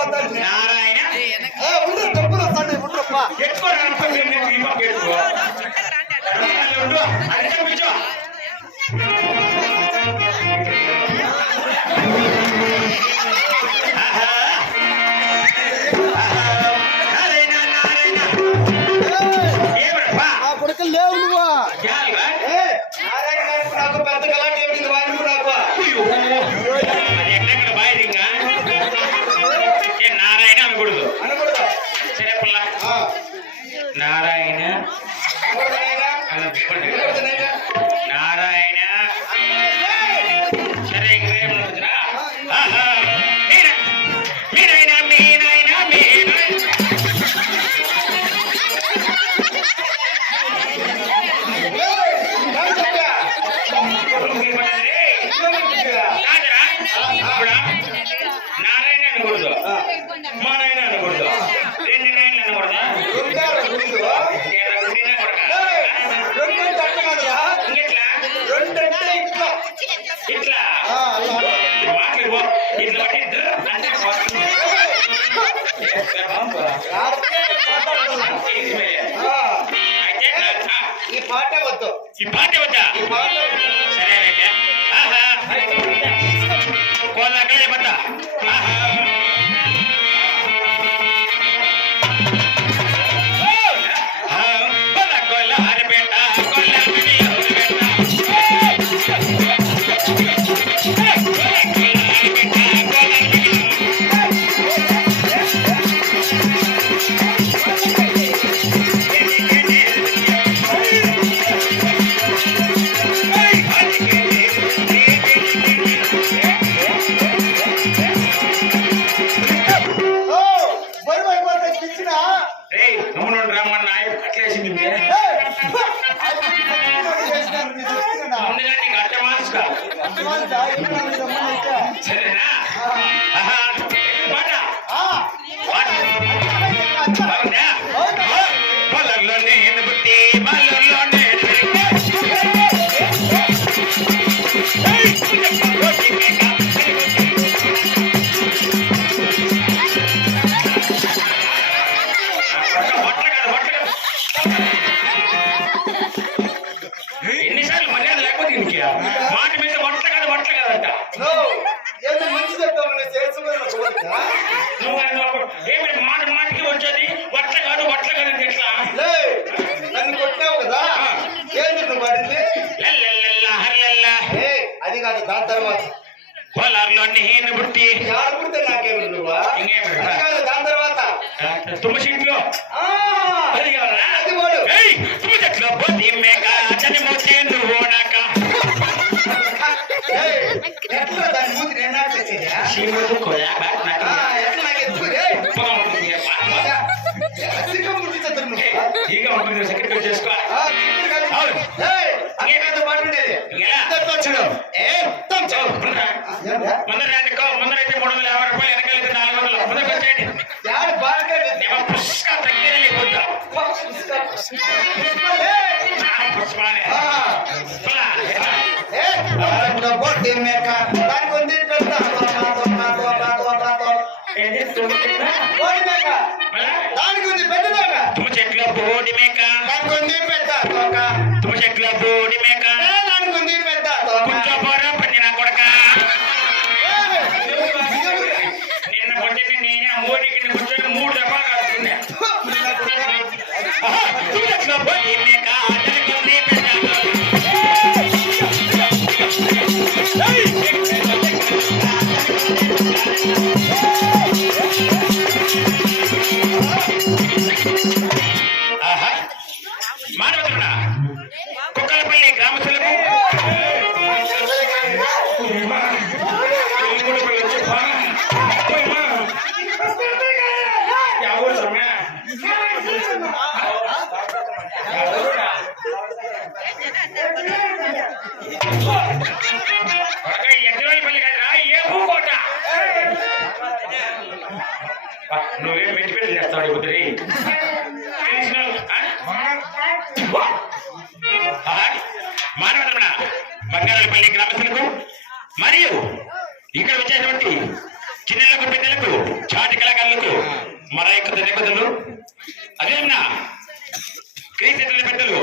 నారాయణ కొడుకు లేవు నువ్వు నారాయణ అనకూడదు సరే పిల్ల నారాయణ నారాయణ సరే ఇంకేమన్నా మీరైనా మీరైనా మీరైనా నారాయణ అనకూడదు మా నాయన అనకూడదు రెండు నాయనలు అనకూడదా ఇట్లా మాటలు ఇట్లా బట్టి ఈ పాట వద్దు ఈ పాట వద్దా సరే అయితే కోళ్ళ బద్దా కొల్ల హరిపేట కొల్ల సరేనా పొలంలో నేను బుద్ధి మళ్ళలో ఎన్నిసార్లు మర్యాద లేకపోతే ఇందుకే మాట మీద వంట కదంట ఏమి మాట మాటకి వచ్చేది వట్ల కాదు ఎట్లా నన్ను కొట్టావు కదా ఏంటి నువ్వు పడింది అది కాదు దాని తర్వాత పొలాల్లో నేను బుట్టి పుడితే నాకేమి నువ్వు ఇంకేమి దాని తర్వాత తుమ్మ సీట్లో అది కావాలా అది వాడు తుమ్మ చెట్లో పోతే మేక అతని మోతే నువ్వు నాక దాని మూతి నేను నాకు తెచ్చేదా ಈಗ ఉంటుంది సెక్రటరీ చేసుకో ముందరైతే 350 రూపాయలు వెనకాలైతే 400 ముందరికి వచ్చేయండి పుష్క తగ్గేది కొద్దా పుష్పానే తుమ్మ చెట్ల బోడి మేక తుమ్మ చెట్ల బోడి మేక కూర్చోపోరా పండిన కొడక నిన్న కొట్టింది నేనే మోడీకి కూర్చొని 3 దఫాలు కాదుతున్నా తుమ్మ చెట్ల బోడి మేక మానవతున్నా కుక్కలపల్లి గ్రామస్తులకు ఎద్దరోపల్లి కదరా ఏ భూకోట నువ్వేం మెట్టిపెట్టి చేస్తావు బుద్ధి మానవతరణ బంగారాలపల్లి గ్రామస్తులకు మరియు ఇక్కడ వచ్చేటువంటి చిన్నలకు పెద్దలకు చాటి కళ మరాయి కథ నిబద్ధలు అదేమన్నా క్రీస్తు పెద్దలు